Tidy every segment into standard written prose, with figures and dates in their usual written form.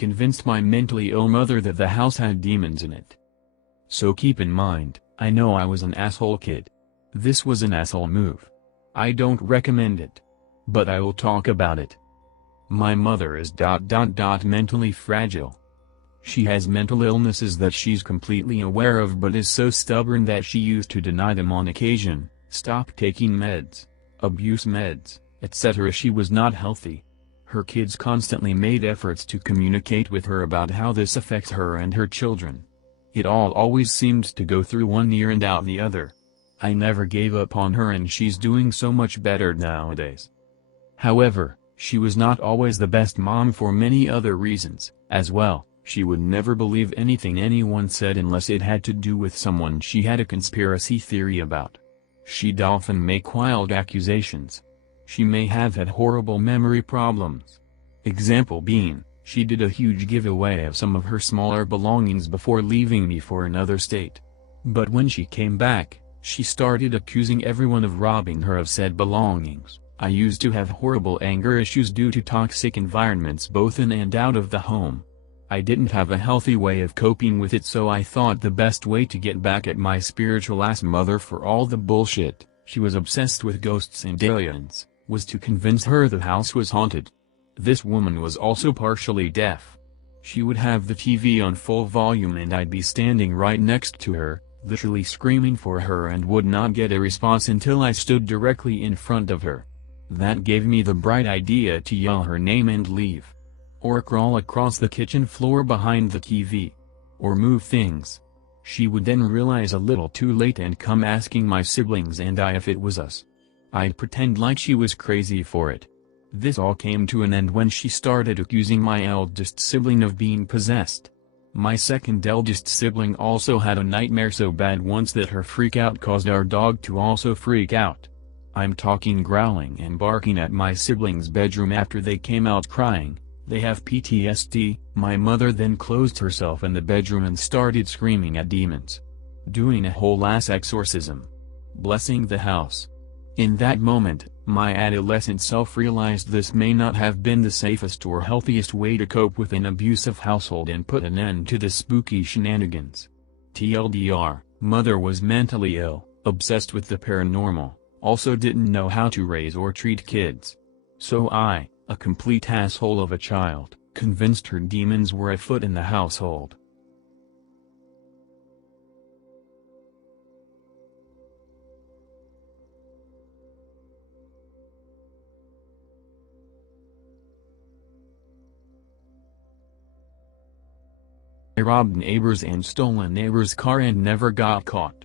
convinced my mentally ill mother that the house had demons in it. So keep in mind, I know I was an asshole kid. This was an asshole move. I don't recommend it. But I will talk about it. My mother is mentally fragile. She has mental illnesses that she's completely aware of but is so stubborn that she used to deny them on occasion, stop taking meds, abuse meds, etc. She was not healthy. Her kids constantly made efforts to communicate with her about how this affects her and her children. It all always seemed to go through one ear and out the other. I never gave up on her and she's doing so much better nowadays. However, she was not always the best mom for many other reasons, as well. She would never believe anything anyone said unless it had to do with someone she had a conspiracy theory about. She'd often make wild accusations. She may have had horrible memory problems. Example being, she did a huge giveaway of some of her smaller belongings before leaving me for another state. But when she came back, she started accusing everyone of robbing her of said belongings. I used to have horrible anger issues due to toxic environments both in and out of the home. I didn't have a healthy way of coping with it, so I thought the best way to get back at my spiritual ass mother for all the bullshit, she was obsessed with ghosts and aliens, was to convince her the house was haunted. This woman was also partially deaf. She would have the TV on full volume and I'd be standing right next to her, literally screaming for her, and would not get a response until I stood directly in front of her. That gave me the bright idea to yell her name and leave. Or crawl across the kitchen floor behind the TV. Or move things. She would then realize a little too late and come asking my siblings and I if it was us. I'd pretend like she was crazy for it. This all came to an end when she started accusing my eldest sibling of being possessed. My second eldest sibling also had a nightmare so bad once that her freakout caused our dog to also freak out. I'm talking growling and barking at my siblings' bedroom after they came out crying. They have PTSD. My mother then closed herself in the bedroom and started screaming at demons. Doing a whole ass exorcism. Blessing the house. In that moment, my adolescent self realized this may not have been the safest or healthiest way to cope with an abusive household and put an end to the spooky shenanigans. TLDR, mother was mentally ill, obsessed with the paranormal, also didn't know how to raise or treat kids. So I, a complete asshole of a child, convinced her demons were afoot in the household. I robbed neighbors and stole a neighbor's car and never got caught.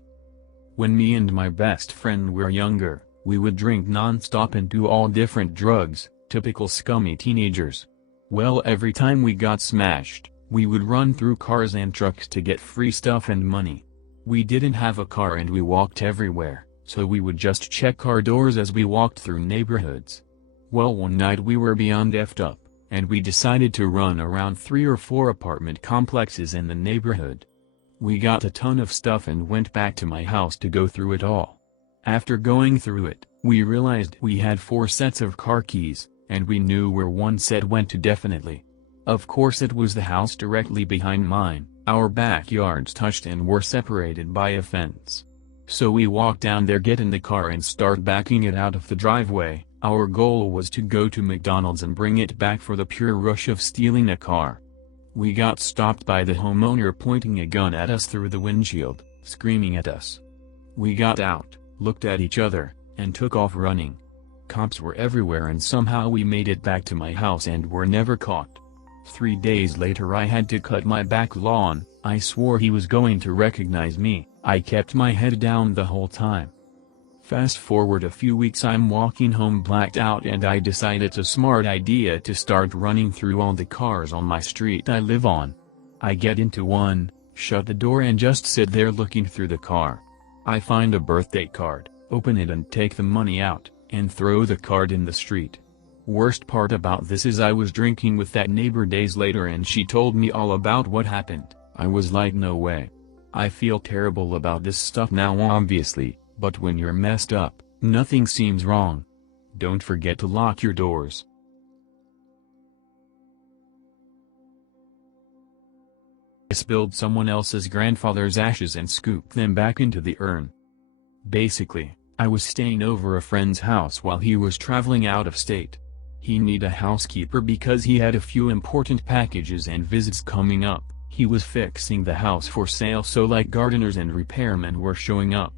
When me and my best friend were younger, we would drink non-stop and do all different drugs, typical scummy teenagers. Well, every time we got smashed, we would run through cars and trucks to get free stuff and money. We didn't have a car and we walked everywhere, so we would just check car doors as we walked through neighborhoods. Well, one night we were beyond effed up, and we decided to run around 3 or 4 apartment complexes in the neighborhood. We got a ton of stuff and went back to my house to go through it all. After going through it, we realized we had 4 sets of car keys, and we knew where one set went to definitely. Of course it was the house directly behind mine. Our backyards touched and were separated by a fence. So we walked down there, get in the car and start backing it out of the driveway. Our goal was to go to McDonald's and bring it back for the pure rush of stealing a car. We got stopped by the homeowner pointing a gun at us through the windshield, screaming at us. We got out, looked at each other, and took off running. Cops were everywhere and somehow we made it back to my house and were never caught. 3 days later I had to cut my back lawn. I swore he was going to recognize me. I kept my head down the whole time. Fast forward a few weeks, I'm walking home blacked out and I decide it's a smart idea to start running through all the cars on my street I live on. I get into one, shut the door and just sit there looking through the car. I find a birthday card, open it and take the money out, and throw the card in the street. Worst part about this is I was drinking with that neighbor days later and she told me all about what happened. I was like, no way. I feel terrible about this stuff now obviously, but when you're messed up, nothing seems wrong. Don't forget to lock your doors. spilled someone else's grandfather's ashes and scooped them back into the urn. Basically, I was staying over a friend's house while he was traveling out of state. He needed a housekeeper because he had a few important packages and visits coming up. He was fixing the house for sale, so like gardeners and repairmen were showing up.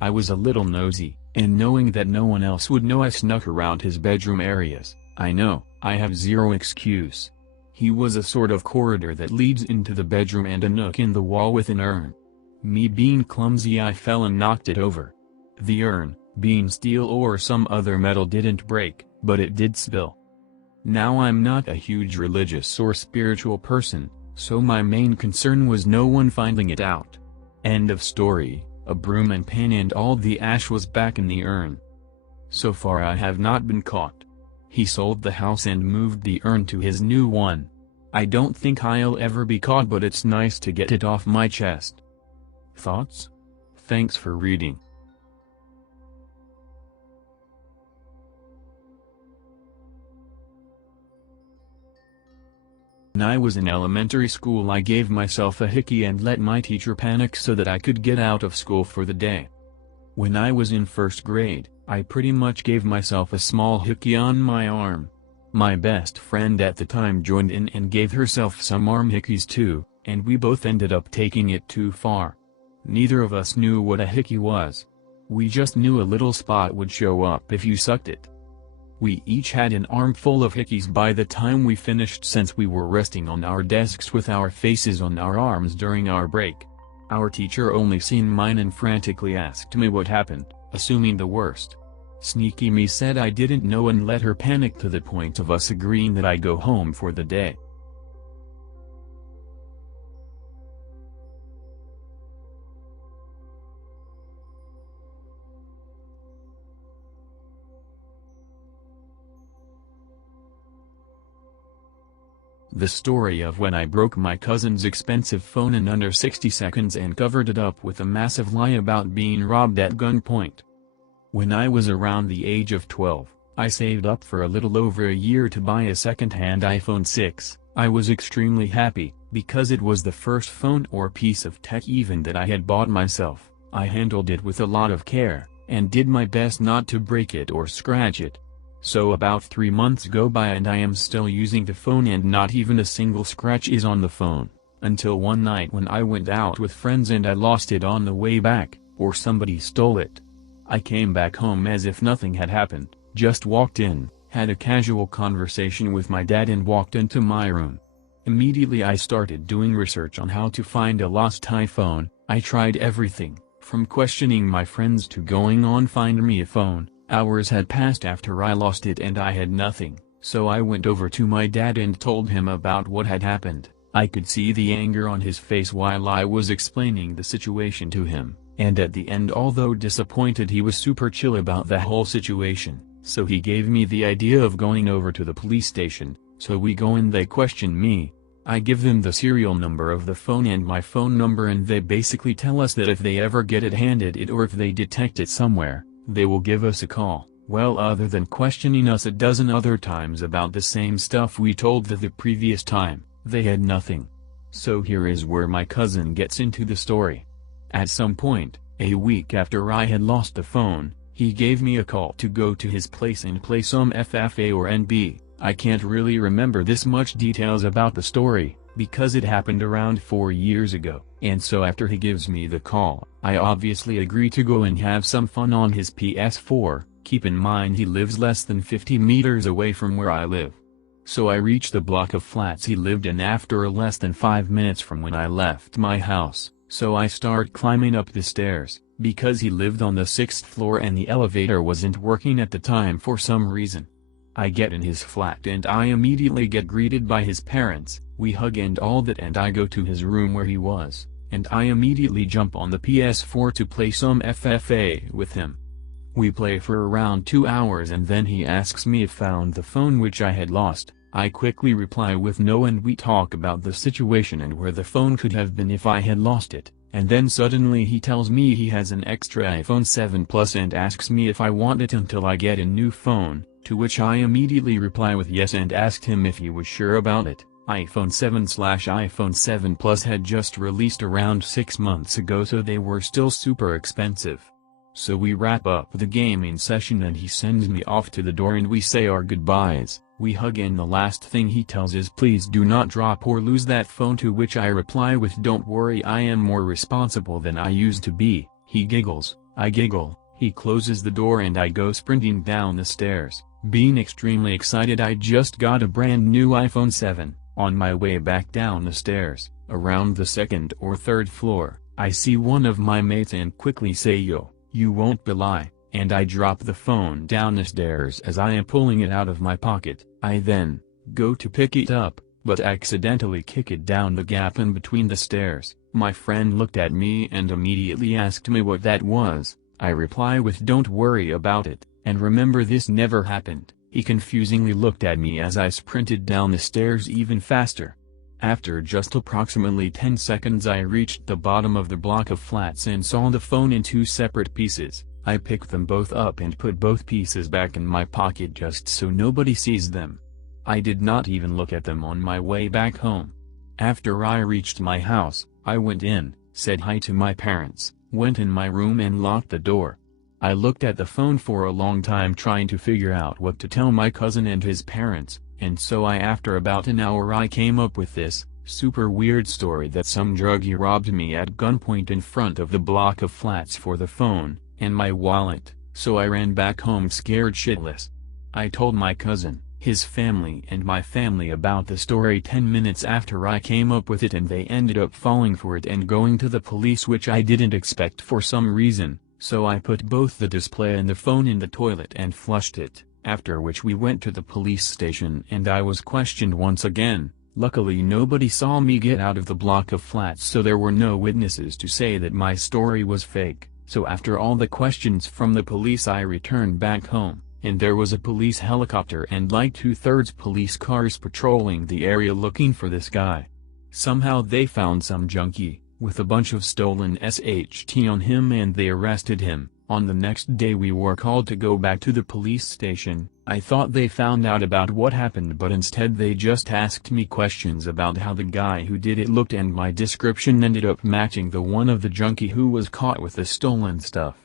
I was a little nosy, and knowing that no one else would know, I snuck around his bedroom areas. I know, I have zero excuse. He was a sort of corridor that leads into the bedroom and a nook in the wall with an urn. Me being clumsy, I fell and knocked it over. The urn, being steel or some other metal, didn't break, but it did spill. Now I'm not a huge religious or spiritual person, so my main concern was no one finding it out. End of story. A broom and pan and all the ash was back in the urn. So far I have not been caught. He sold the house and moved the urn to his new one. I don't think I'll ever be caught, but it's nice to get it off my chest. Thoughts? Thanks for reading. When I was in elementary school, I gave myself a hickey and let my teacher panic so that I could get out of school for the day. When I was in first grade, I pretty much gave myself a small hickey on my arm. My best friend at the time joined in and gave herself some arm hickeys too, and we both ended up taking it too far. Neither of us knew what a hickey was. We just knew a little spot would show up if you sucked it. We each had an armful of hickeys by the time we finished, since we were resting on our desks with our faces on our arms during our break. Our teacher only seen mine and frantically asked me what happened, assuming the worst. Sneaky me said I didn't know and let her panic to the point of us agreeing that I go home for the day. The story of when I broke my cousin's expensive phone in under 60 seconds and covered it up with a massive lie about being robbed at gunpoint. When I was around the age of 12, I saved up for a little over a year to buy a second-hand iPhone 6. I was extremely happy, because it was the first phone or piece of tech even that I had bought myself. I handled it with a lot of care, and did my best not to break it or scratch it. So about 3 months go by and I am still using the phone and not even a single scratch is on the phone, until one night when I went out with friends and I lost it on the way back, or somebody stole it. I came back home as if nothing had happened, just walked in, had a casual conversation with my dad and walked into my room. Immediately I started doing research on how to find a lost iPhone. I tried everything, from questioning my friends to going on Find Me a Phone. Hours had passed after I lost it and I had nothing, so I went over to my dad and told him about what had happened. I could see the anger on his face while I was explaining the situation to him, and at the end, although disappointed, he was super chill about the whole situation. So he gave me the idea of going over to the police station. So we go and they question me. I give them the serial number of the phone and my phone number, and they basically tell us that if they ever get it handed it or if they detect it somewhere, they will give us a call. Well, other than questioning us a dozen other times about the same stuff we told the previous time, they had nothing. So here is where my cousin gets into the story. At some point, a week after I had lost the phone, he gave me a call to go to his place and play some FFA or NB. I can't really remember this much details about the story, because it happened around 4 years ago, and so after he gives me the call, I obviously agree to go and have some fun on his PS4. Keep in mind he lives less than 50 meters away from where I live. So I reach the block of flats he lived in after less than 5 minutes from when I left my house, so I start climbing up the stairs, because he lived on the 6th floor and the elevator wasn't working at the time for some reason. I get in his flat and I immediately get greeted by his parents. We hug and all that, and I go to his room where he was, and I immediately jump on the PS4 to play some FFA with him. We play for around 2 hours and then he asks me if found the phone which I had lost. I quickly reply with no, and we talk about the situation and where the phone could have been if I had lost it, and then suddenly he tells me he has an extra iPhone 7 Plus and asks me if I want it until I get a new phone, to which I immediately reply with yes and asked him if he was sure about it. iPhone 7/iPhone 7 Plus had just released around 6 months ago, so they were still super expensive. So we wrap up the gaming session and he sends me off to the door and we say our goodbyes. We hug and the last thing he tells is please do not drop or lose that phone, to which I reply with don't worry, I am more responsible than I used to be. He giggles, I giggle, he closes the door and I go sprinting down the stairs, being extremely excited I just got a brand new iPhone 7. On my way back down the stairs, around the second or third floor, I see one of my mates and quickly say yo, you won't belie, and I drop the phone down the stairs as I am pulling it out of my pocket. I then go to pick it up, but accidentally kick it down the gap in between the stairs. My friend looked at me and immediately asked me what that was. I reply with don't worry about it, and remember this never happened. He confusingly looked at me as I sprinted down the stairs even faster. After just approximately 10 seconds I reached the bottom of the block of flats and saw the phone in 2 separate pieces. I picked them both up and put both pieces back in my pocket just so nobody sees them. I did not even look at them on my way back home. After I reached my house, I went in, said hi to my parents, went in my room and locked the door. I looked at the phone for a long time trying to figure out what to tell my cousin and his parents, and so after about an hour I came up with this super weird story that some druggie robbed me at gunpoint in front of the block of flats for the phone and my wallet, so I ran back home scared shitless. I told my cousin, his family and my family about the story 10 minutes after I came up with it, and they ended up falling for it and going to the police, which I didn't expect for some reason. So I put both the display and the phone in the toilet and flushed it, after which we went to the police station and I was questioned once again. Luckily nobody saw me get out of the block of flats, so there were no witnesses to say that my story was fake. So after all the questions from the police I returned back home, and there was a police helicopter and like 2/3 police cars patrolling the area looking for this guy. Somehow they found some junkie with a bunch of stolen SHT on him and they arrested him. On the next day we were called to go back to the police station. I thought they found out about what happened, but instead they just asked me questions about how the guy who did it looked, and my description ended up matching the one of the junkie who was caught with the stolen stuff.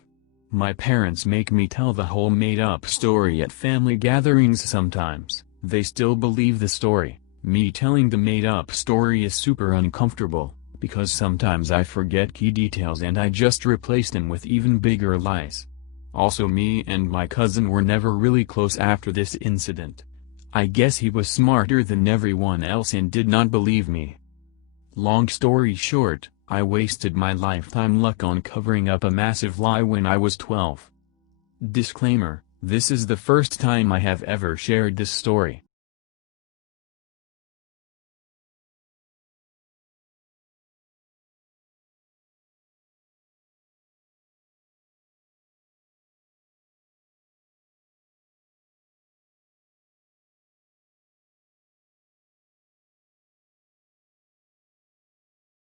My parents make me tell the whole made-up story at family gatherings sometimes. They still believe the story. Me telling the made-up story is super uncomfortable, because sometimes I forget key details and I just replace them with even bigger lies. Also, me and my cousin were never really close after this incident. I guess he was smarter than everyone else and did not believe me. Long story short, I wasted my lifetime luck on covering up a massive lie when I was 12. Disclaimer: this is the first time I have ever shared this story.